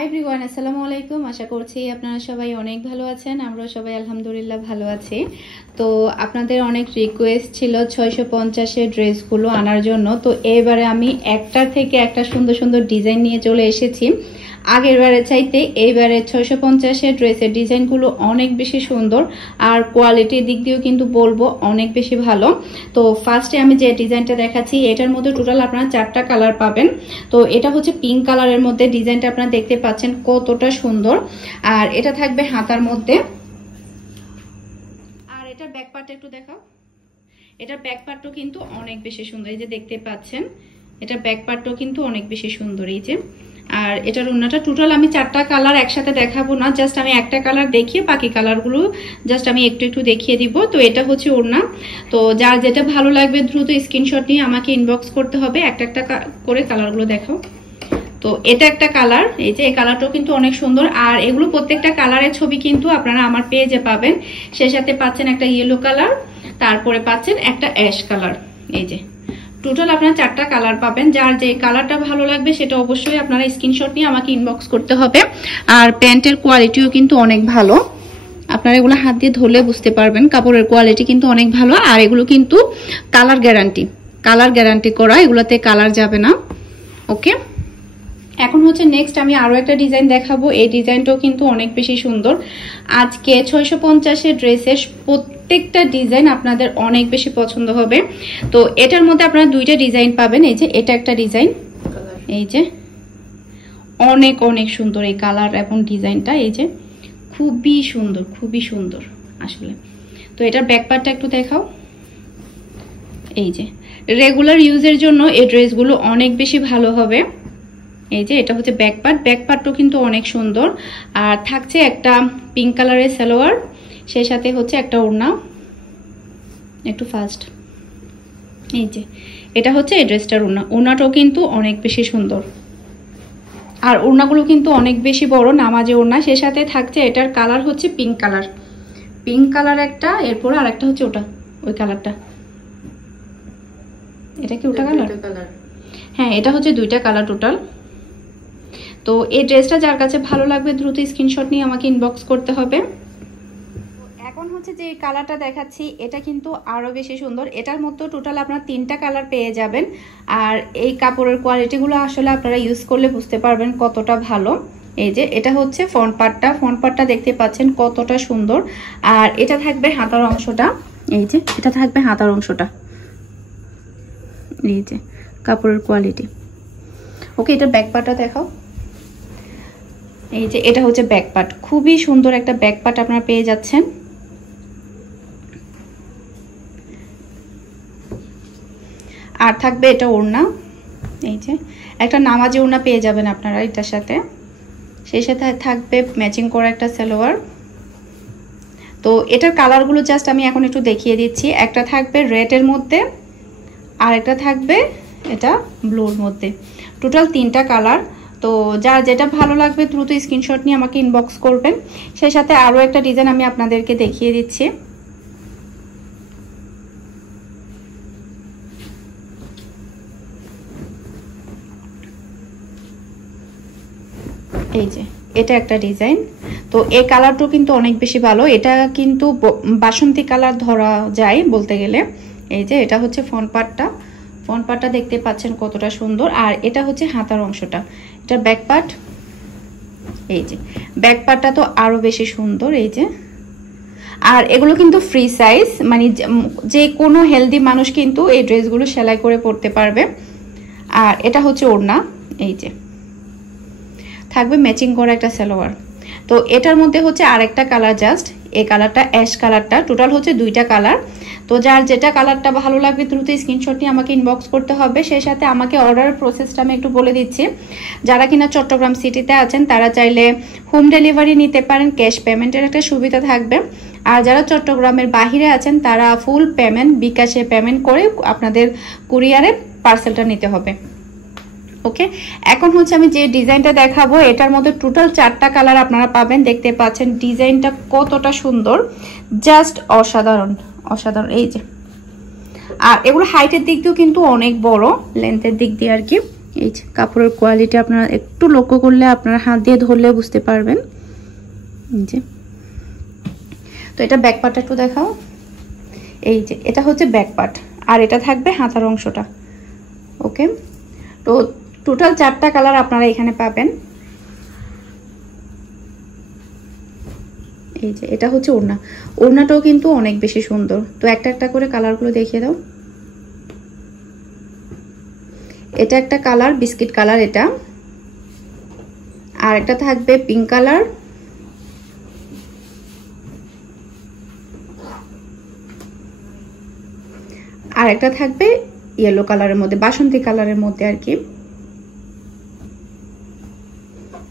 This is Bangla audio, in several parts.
হাই এভরিওয়ান, আসসালামু আলাইকুম। আশা করছি আপনারা সবাই অনেক ভালো আছেন। আমরা সবাই আলহামদুলিল্লাহ ভালো আছি। তো আপনাদের অনেক রিকোয়েস্ট ছিল 650-এর ড্রেসগুলো আনার জন্য। তো এবারে আমি একটার থেকে একটা সুন্দর সুন্দর ডিজাইন নিয়ে চলে এসেছি। আগের বারে চাইতে এইবারে 650-এর ড্রেসের ডিজাইনগুলো অনেক বেশি সুন্দর, আর কোয়ালিটির দিক দিয়েও কিন্তু বলবো অনেক বেশি ভালো। তো ফার্স্টে আমি যে ডিজাইনটা দেখাচ্ছি, এটার মধ্যে টোটাল আপনারা 4টা কালার পাবেন। তো এটা হচ্ছে পিঙ্ক কালারের মধ্যে, ডিজাইনটা আপনারা দেখতে পাচ্ছেন কতটা সুন্দর। আর এটা থাকবে হাতার মধ্যে। আর এটার ব্যাক পার্টটা একটু দেখাও। এটার ব্যাক পার্টটাও কিন্তু অনেক বেশি সুন্দর, এই যে দেখতে পাচ্ছেন এটার ব্যাক পার্টটাও কিন্তু অনেক বেশি সুন্দর। এই যে, আর এটার ওড়নাটা টোটাল আমি 4টা কালার একসাথে দেখাবো না, জাস্ট আমি একটা কালার দেখিয়ে বাকি কালারগুলো জাস্ট আমি একটু একটু দেখিয়ে দিব। তো এটা হচ্ছে ওড়না। তো যার যেটা ভালো লাগবে দ্রুত স্ক্রিনশট নিয়ে আমাকে ইনবক্স করতে হবে। একটা একটা করে কালারগুলো দেখাও। তো এটা একটা কালার, এই যে এই কালারটাও কিন্তু অনেক সুন্দর। আর এগুলো প্রত্যেকটা কালারের ছবি কিন্তু আপনারা আমার পেজে পাবেন। সেই সাথে পাচ্ছেন একটা ইয়েলো কালার, তারপরে পাচ্ছেন একটা অ্যাশ কালার। এই যে টোটাল আপনারা 4টা কালার পাবেন। যার যে কালারটা ভালো লাগবে সেটা অবশ্যই আপনারা স্ক্রিনশট নিয়ে আমাকে ইনবক্স করতে হবে। আর প্যান্টের কোয়ালিটিও কিন্তু অনেক ভালো, আপনারা এগুলো হাত দিয়ে ধরলে বুঝতে পারবেন কাপড়ের কোয়ালিটি কিন্তু অনেক ভালো। আর এগুলো কিন্তু কালার গ্যারান্টি করা, এগুলোতে কালার যাবে না। ওকে, এখন হচ্ছে নেক্সট আমি আরো একটা ডিজাইন দেখাবো। এই ডিজাইনটাও কিন্তু অনেক বেশি সুন্দর। আজকে 650-এর ড্রেসের প্রত্যেকটা ডিজাইন আপনাদের অনেক বেশি পছন্দ হবে। তো এটার মধ্যে আপনারা 2টা ডিজাইন পাবেন। এই যে এটা একটা ডিজাইন, এই যে অনেক অনেক সুন্দর এই কালার এবং ডিজাইনটা। এই যে খুবই সুন্দর আসলে। তো এটার ব্যাক পার্টটা একটু দেখাও। এই যে রেগুলার ইউজের জন্য এই ড্রেসগুলো অনেক বেশি ভালো হবে। এই যে এটা হচ্ছে ব্যাক পার্টটাও কিন্তু অনেক সুন্দর। আর থাকছে একটা পিঙ্ক কালারের সালোয়ার, সেই সাথে হচ্ছে একটা ওড়না, একটু ফাস্ট। এই যে এটা হচ্ছে এই ড্রেসটার ওড়নাটাও কিন্তু অনেক বেশি সুন্দর। আর ওড়নাগুলো কিন্তু অনেক বেশি বড় নামাজি ওড়না। সেই সাথে থাকছে এটার কালার হচ্ছে পিঙ্ক কালার একটা, এরপর আর একটা হচ্ছে ওটা, ওই কালারটা। এটা কি ওটা কালার? হ্যাঁ, এটা হচ্ছে 2টা কালার টোটাল। তো এই ড্রেসটা যার কাছে ভালো লাগবে দ্রুত স্ক্রিনশট নিয়ে আমাকে ইনবক্স করতে হবে। এখন হচ্ছে যে কালারটা দেখাচ্ছি, এটা কিন্তু আরো বেশি সুন্দর। এটার মধ্যে টোটাল আপনারা 3টা কালার পেয়ে যাবেন। আর এই কাপড়ের কোয়ালিটিগুলো আসলে আপনারা ইউজ করলে বুঝতে পারবেন কতটা ভালো। এই যে এটা হচ্ছে ফ্রন্ট পার্টটা দেখতে পাচ্ছেন কতটা সুন্দর। আর এটা থাকবে হাতার অংশটা। এই যে এটা থাকবে হাতার অংশটা। এই যে কাপড়ের কোয়ালিটি। ওকে, এটা ব্যাক পার্টটা দেখাও। এই যে এটা হচ্ছে ব্যাক পার্ট, খুবই সুন্দর একটা ব্যাক পার্ট আপনারা পেয়ে যাচ্ছেন। আর থাকবে এটা ওড়না। এই যে একটা নামাজি ওড়না পেয়ে যাবেন আপনারা এটার সাথে। সেই সাথে থাকবে ম্যাচিং করা একটা সালোয়ার। তো এটার কালারগুলো জাস্ট আমি এখন একটু দেখিয়ে দিচ্ছি। একটা থাকবে রেডের মধ্যে, আর একটা থাকবে এটা ব্লুর মধ্যে। টোটাল 3টা কালার। তো যার যেটা ভালো লাগবে দ্রুত স্ক্রিনশট নিয়ে আমাকে ইনবক্স করবেন। সেই সাথে আরো একটা ডিজাইন আমি আপনাদেরকে দেখিয়ে দিচ্ছি। এই যে এটা একটা ডিজাইন। তো এই কালারটাও কিন্তু অনেক বেশি ভালো। এটা কিন্তু বাসন্তী কালার ধরা যায় বলতে গেলে। এই যে এটা হচ্ছে ফ্রন্ট পার্টটা দেখতে পাচ্ছেন কতটা সুন্দর। আর এটা হচ্ছে হাতার অংশটা, এটা ব্যাক পার্ট। এই যে ব্যাক পার্টটা তো আরো বেশি সুন্দর। এই যে, আর এগুলো কিন্তু ফ্রি সাইজ, মানে যে কোনো হেলদি মানুষ কিন্তু এই ড্রেসগুলো সেলাই করে পরতে পারবে। আর এটা হচ্ছে ওড়না। এই যে থাকবে ম্যাচিং করা একটা সালোয়ার। তো এটার মধ্যে হচ্ছে আরেকটা কালার, জাস্ট এই কালারটা অ্যাশ কালারটা। টোটাল হচ্ছে 2টা কালার। তো যার যেটা কালারটা ভালো লাগবে দ্রুত স্ক্রিনশট নিয়ে আমাকে ইনবক্স করতে হবে। সেই সাথে আমাকে অর্ডার প্রসেসটা আমি একটু বলে দিচ্ছি। যারা কিনা চট্টগ্রাম সিটিতে আছেন তারা চাইলে হোম ডেলিভারি নিতে পারেন, ক্যাশ পেমেন্টের একটা সুবিধা থাকবে। আর যারা চট্টগ্রামের বাহিরে আছেন তারা ফুল পেমেন্ট বিকাশে পেমেন্ট করে আপনাদের কুরিয়ারে পার্সেলটা নিতে হবে। ওকে, এখন হচ্ছে আমি যে ডিজাইনটা দেখাবো, এটার মধ্যে টোটাল 4টা কালার আপনারা পাবেন। দেখতে পাচ্ছেন ডিজাইনটা কতটা সুন্দর, জাস্ট অসাধারণ। এই যে, আর এগুলো হাইটের দিক দিয়েও কিন্তু অনেক বড়, লেন্থের দিক দিয়ে আর কি। এই যে কাপড়ের কোয়ালিটি আপনারা একটু লক্ষ্য করলে, আপনারা হাত দিয়ে ধরলে বুঝতে পারবেন। এই যে, তো এটা ব্যাক পার্টটা একটু দেখাও। এই যে এটা হচ্ছে ব্যাক পার্ট, আর এটা থাকবে হাতার অংশটা। ওকে, তো টোটাল 4টা কালার আপনারা এখানে পাবেন। এই যে এটা হচ্ছে ওড়না, ওড়নাটাও কিন্তু অনেক বেশি সুন্দর। তো একটা একটা করে কালারগুলো দেখিয়ে দাও। এটা একটা কালার, বিস্কিট কালার এটা, আর একটা থাকবে পিঙ্ক কালার, আর একটা থাকবে ইয়েলো কালারের মধ্যে, বাসন্তী কালারের মধ্যে আর কি।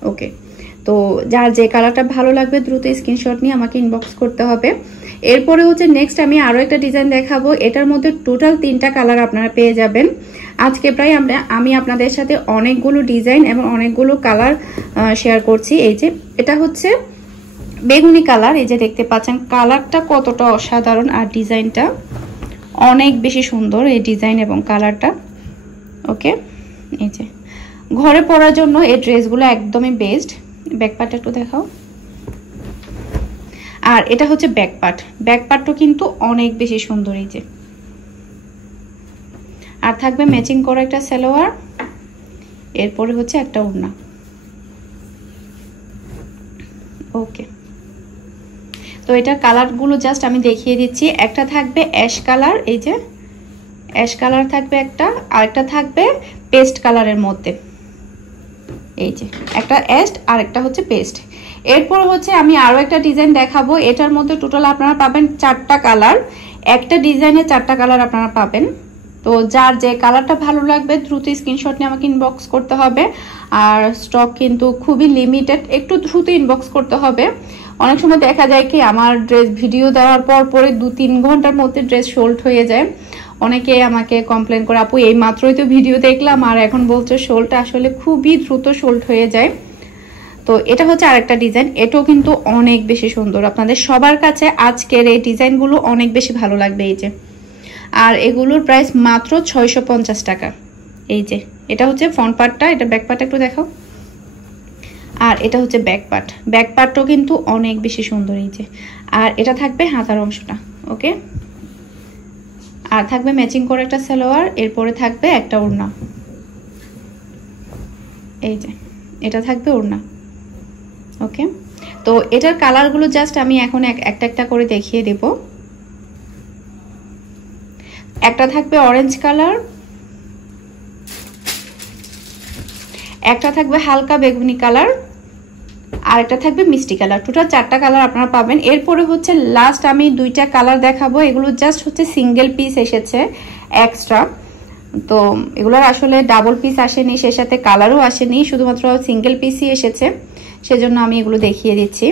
ওকে, তো যার যে কালারটা ভালো লাগবে দ্রুত স্ক্রিনশট নিয়ে আমাকে ইনবক্স করতে হবে। এরপরে হচ্ছে নেক্সট আমি আরো একটা ডিজাইন দেখাবো। এটার মধ্যে টোটাল 3টা কালার আপনারা পেয়ে যাবেন। আজকে প্রায় আমি আপনাদের সাথে অনেকগুলো ডিজাইন এবং অনেকগুলো কালার শেয়ার করছি। এই যে এটা হচ্ছে বেগুনি কালার, এই যে দেখতে পাচ্ছেন কালারটা কতটা অসাধারণ, আর ডিজাইনটা অনেক বেশি সুন্দর এই ডিজাইন এবং কালারটা। ওকে, এই যে ঘরে পরার জন্য এই ড্রেসগুলো একদমই বেস্ট। ব্যাক পার্টটা একটু দেখাও। আর এটা হচ্ছে ব্যাক পার্ট, ব্যাক পার্টও কিন্তু অনেক বেশি সুন্দর। এই যে, আর থাকবে ম্যাচিং করা একটা সালোয়ার, এরপরে হচ্ছে একটা ওড়না। ওকে, তো এটার কালারগুলো জাস্ট আমি দেখিয়ে দিচ্ছি। একটা থাকবে অ্যাশ কালার, এই যে অ্যাশ কালার থাকবে একটা, আর একটা থাকবে পেস্ট কালারের মধ্যে। এই যে একটা অ্যাশ আর একটা হচ্ছে পেস্ট। এরপর হচ্ছে আমি আরো একটা ডিজাইন দেখাবো। এটার মধ্যে টোটাল আপনারা পাবেন 4টা কালার, একটা ডিজাইনে 4টা কালার আপনারা পাবেন। তো যার যে কালারটা ভালো লাগবে দ্রুত স্ক্রিনশট নিয়ে আমাকে ইনবক্স করতে হবে। আর স্টক কিন্তু খুবই লিমিটেড, একটু দ্রুত ইনবক্স করতে হবে। অনেক সময় দেখা যায় কি আমার ড্রেস ভিডিও দেওয়ার পর পরে 2-3 ঘন্টার মধ্যে ড্রেস সোল্ড হয়ে যায়। অনেকে আমাকে কমপ্লেন করে, আপু এই মাত্রই তো ভিডিও দেখলাম আর এখন বলছো সোল্ডটা আসলে খুবই দ্রুত সোল্ড হয়ে যায়। তো এটা হচ্ছে আরেকটা ডিজাইন, এটাও কিন্তু অনেক বেশি সুন্দর। আপনাদের সবার কাছে আজকের এই ডিজাইনগুলো অনেক বেশি ভালো লাগবে। এই যে, আর এগুলোর প্রাইস মাত্র 650 টাকা। এই যে এটা হচ্ছে ফ্রন্ট পার্টটা, এটা ব্যাক পার্টটা একটু দেখাও। আর এটা হচ্ছে ব্যাক পার্ট, ব্যাক পার্টটাও কিন্তু অনেক বেশি সুন্দর। এই যে, আর এটা থাকবে হাতার অংশটা। ওকে, আর থাকবে ম্যাচিং করে একটা সালোয়ার, এরপরে থাকবে একটা ওড়না। এই যে এটা থাকবে ওড়না। ওকে, তো এটার কালারগুলো জাস্ট আমি এখন একটা একটা করে দেখিয়ে দেব। একটা থাকবে অরেঞ্জ কালার, একটা থাকবে হালকা বেগুনি কালার, আর একটা থাকবে মিষ্টি কালার। টোটাল 4টা কালার আপনারা পাবেন। এরপরে হচ্ছে লাস্ট আমি 2টা কালার দেখাবো। এগুলো জাস্ট হচ্ছে সিঙ্গেল পিস এসেছে এক্সট্রা, তো এগুলোর আসলে ডাবল পিস আসেনি, সে সাথে কালারও আসেনি, শুধুমাত্র সিঙ্গেল পিসই এসেছে, সেজন্য আমি এগুলো দেখিয়ে দিচ্ছি।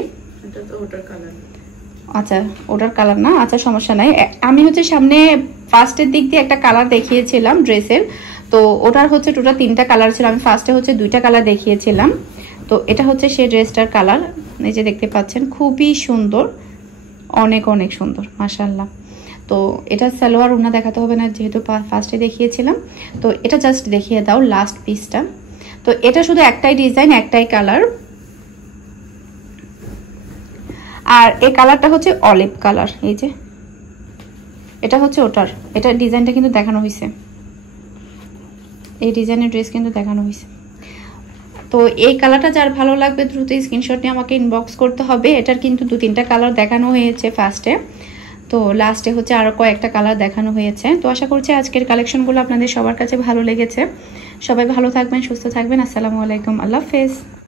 আচ্ছা, ওটার কালার না, আচ্ছা সমস্যা নাই। আমি হচ্ছে সামনে ফার্স্টের দিক দিয়ে একটা কালার দেখিয়েছিলাম ড্রেসের, তো ওটার হচ্ছে টোটাল 3টা কালার ছিল। আমি ফার্স্টে হচ্ছে 2টা কালার দেখিয়েছিলাম। তো এটা হচ্ছে সেই ড্রেসটার কালার, এই যে দেখতে পাচ্ছেন খুবই সুন্দর, অনেক অনেক সুন্দর মাশাআল্লাহ। তো এটা সালোয়ার ওড়না দেখাতে হবে না, যেহেতু ফার্স্টে দেখিয়েছিলাম। তো এটা জাস্ট দেখিয়ে দাও লাস্ট পিসটা। তো এটা শুধু একটাই ডিজাইন, একটাই কালার, আর এই কালারটা হচ্ছে অলিভ কালার। এই যে এটা হচ্ছে ওটার, এটা ডিজাইনটা কিন্তু দেখানো হয়েছে, এই ডিজাইনের ড্রেস কিন্তু দেখানো হয়েছে। তো এই কালারটা যার ভালো লাগবে দ্রুত স্ক্রিনশট নিয়ে আমাকে ইনবক্স করতে হবে। এটার কিন্তু 2-3টা কালার দেখানো হয়েছে ফার্স্টে, তো লাস্টে হচ্ছে আরো কয়েকটা কালার দেখানো হয়েছে। তো আশা করছি আজকের কালেকশনগুলো আপনাদের সবার কাছে ভালো লেগেছে। সবাই ভালো থাকবেন, সুস্থ থাকবেন। আসসালামু আলাইকুম, আল্লাহ হাফেজ।